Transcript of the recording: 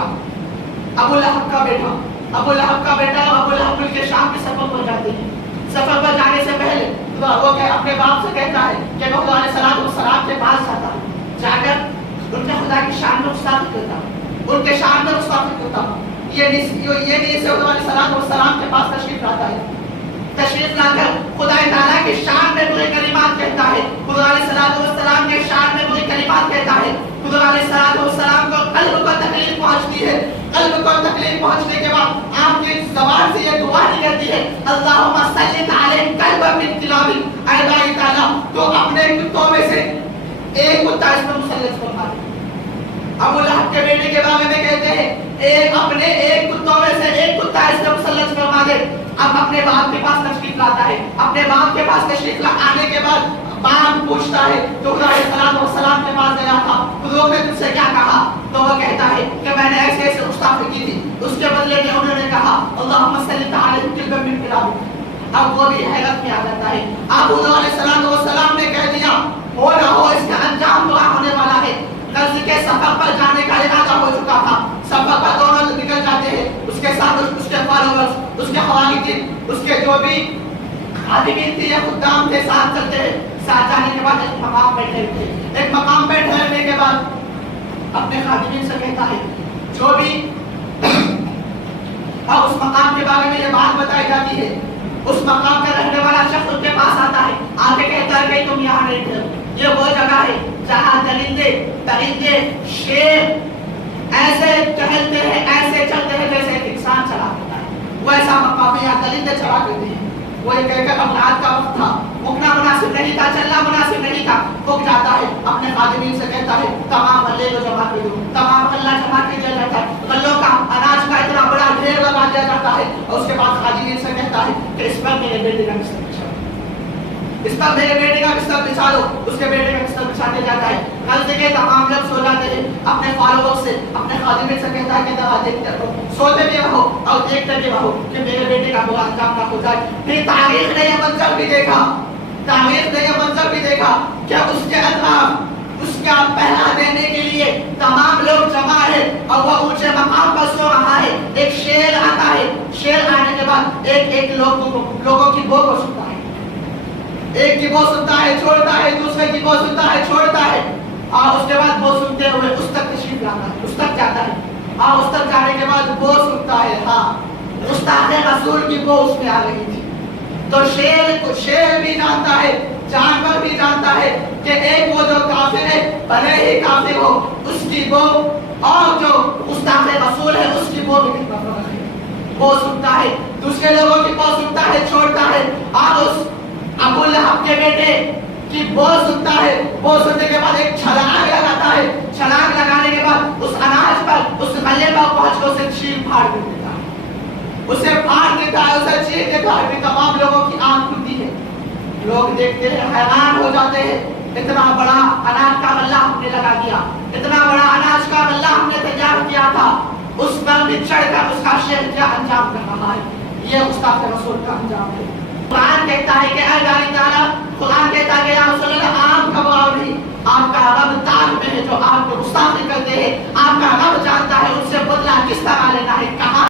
کا ابو لہب کا بیٹا ابو لہب کے شام کے سفر پر جاتے ہیں. سفر پر جانے سے پہلے وہ اپنے باپ سے کہتا ہے کہ وہ خدا علیہ السلام کے پاس جاتا ہے, جا کر ان کے خدا کی شان میں گستاخی کرتا ہوں, ان کے شان میں گستاخی کرتا ہوں. یہ نہیں سے خدا علیہ السلام کے پاس تشریف لاتا ہے, تشریف لا کر خدا تعالیٰ کی شان میں برے کلمات کہتا ہے, خدا علیہ السلام کے شان میں برے کلمات کہتا ہے. خدا علیہ السلام کو قلب کو تکلیف پہنچتی ہے. قلب کو تکلیف پہنچنے کے بعد آپ کی زبان سے یہ دعا نکلتی ہے, اللہم سلط علیہ قلب من کلابی, اے اللہ تعالیٰ تو اپنے کتوں میں سے ایک کتا اس پر مسلط فرما دے. ابو لہب کے بیٹے کے بارے میں کہتے ہیں اپنے ایک کتوں میں سے ایک کتا اس پر مسلط فرما دے. اب اپنے باپ کے پاس تشریف لاتا ہے, اپنے باپ کے پاس تشریف آنے کے بعد باپ پوچھتا ہے تو خدا علیہ السلام کے پاس گیا تھا, خدا نے تجھ سے کیا کہا؟ تو وہ کہتا ہے کہ میں نے ایسے ایسے گستاخی کی تھی, اس کے بدلے میں انہوں نے کہا اللہم صلی علیہ قلب من کلابک. اب وہ بھی حیرت میں آ جاتا ہے. اب خدا علیہ السلام نے کہہ دیا ہو نہ ہو اس کا انجام برا ہونے والا ہے. غزہ کے سفر پر جانے کا ارادہ ہو چکا تھا, سفر پر دونوں نکل جاتے ہیں, اس کے ساتھ اس کے فالوورز, اس کے حواریین, اس کے جو بھی خادمین تھے یا خدام تھے ساتھ چلتے ہیں. ساتھ جانے کے بعد ایک مقام پہ ٹھہرتے ہیں. ایک مقام پہ ٹھہرنے کے بعد اپنے خادمین سے کہتا ہے جو بھی اور اس مقام کے بارے میں یہ بات بتائی جاتی ہے, اس مقام کا رہنے والا شخص ان کے پاس آتا ہے, آگے کہتا ہے کہ تم یہاں نہیں ٹھہرو, یہ وہ جگہ ہے جہاں درندے شیر ایسے ٹہلتے ہیں, ایسے چلتے ہیں جیسے ایک انسان چلا کرتا ہے. وہ ایسا مقام ہے یہاں درندے چلا کرتے ہیں. وہ یہ کہہ کر اب رات کا وقت تھا, رکنا مناسب نہیں تھا, چلنا مناسب نہیں تھا, رک جاتا ہے. اپنے خادمین سے کہتا ہے تمام غلے کو جمع کر دو, تمام غلہ جمع کر دیا جاتا ہے. غلوں کا اناج کا اتنا بڑا ڈھیر لگا دیا جاتا ہے, اور اس کے بعد خادمین سے کہتا ہے کہ اس پر میرے بیٹے کا بستر بچھا دو, اس پر میرے بیٹے کا بستر بچھا دو. اس کے بیٹے کا بستر بچھا دیا جاتا ہے. غزے کے تمام لوگ سو جاتے ہیں. اپنے فالوور سے, اپنے خادمین سے کہتا ہے کہ ذرا دیکھتے رہو, سوتے بھی رہو اور دیکھتے بھی رہو کہ میرے بیٹے کا برا انجام نہ ہو جائے. پھر تاریخ نے یہ منظر بھی دیکھا, تاریخ نے یہ منظر بھی دیکھا کہ اس کے اطراف اس کا پہلا دینے کے لیے تمام لوگ جمع ہے اور وہ اونچے مقام پر سو رہا ہے. ایک شیر آتا ہے, شیر آنے کے بعد ایک لوگوں کی بو کو سنتا ہے, ایک کی بو سنتا ہے چھوڑتا ہے, دوسرے کی بو سنتا ہے چھوڑتا ہے, اور اس کے بعد بو سنتے ہوئے اس تک تشریف لاتا ہے, اس تک جاتا ہے, اور اس تک جانے کے بعد بو سنتا ہے. ہاں گستاخ رسول کی بو اس میں آ رہی تھی. تو شیر بھی جانتا ہے, جانور بھی جانتا ہے کہ ایک وہ جو کافر ہے بھلے ہی کافر ہو, اس کی بو اور جو گستاخ رسول ہے اس کی بو بھی کتنا فرق ہے. بو سنتا ہے, دوسرے لوگوں کی بو سنتا ہے چھوڑتا ہے, اور اس ابو لہب کے بیٹے کی بو سنتا ہے. بو سننے کے بعد ایک چھلانگ لگاتا ہے, چھلانگ لگانے کے بعد اس اناج پر, اس غلے پر پہنچ کر اسے چیر پھاڑ کر دیتا ہے, اسے پھاڑ دیتا ہے, اسے چیر دیتا ہے. پھر تمام لوگوں کی آنکھ کھلتی ہے, لوگ دیکھتے ہیں, حیران ہو جاتے ہیں. اتنا بڑا اناج کا غلہ ہم نے لگا دیا, اتنا بڑا اناج کا غلہ ہم نے تیار کیا تھا, اس پر بھی چڑھ کر اس کا شیر کیا انجام کر رہا ہے. یہ گستاخ رسول کا انجام ہے. قرآن کہتا ہے کہ اے اللہ تعالیٰ, قرآن کہتا ہے کہ یا رسول اللہ آپ گھبراؤ نہیں, آپ کا رب داغ میں ہے جو آپ کو گستاخی کرتے ہیں, آپ کا رب جانتا ہے ان سے بدلہ کس طرح لینا ہے, کہاں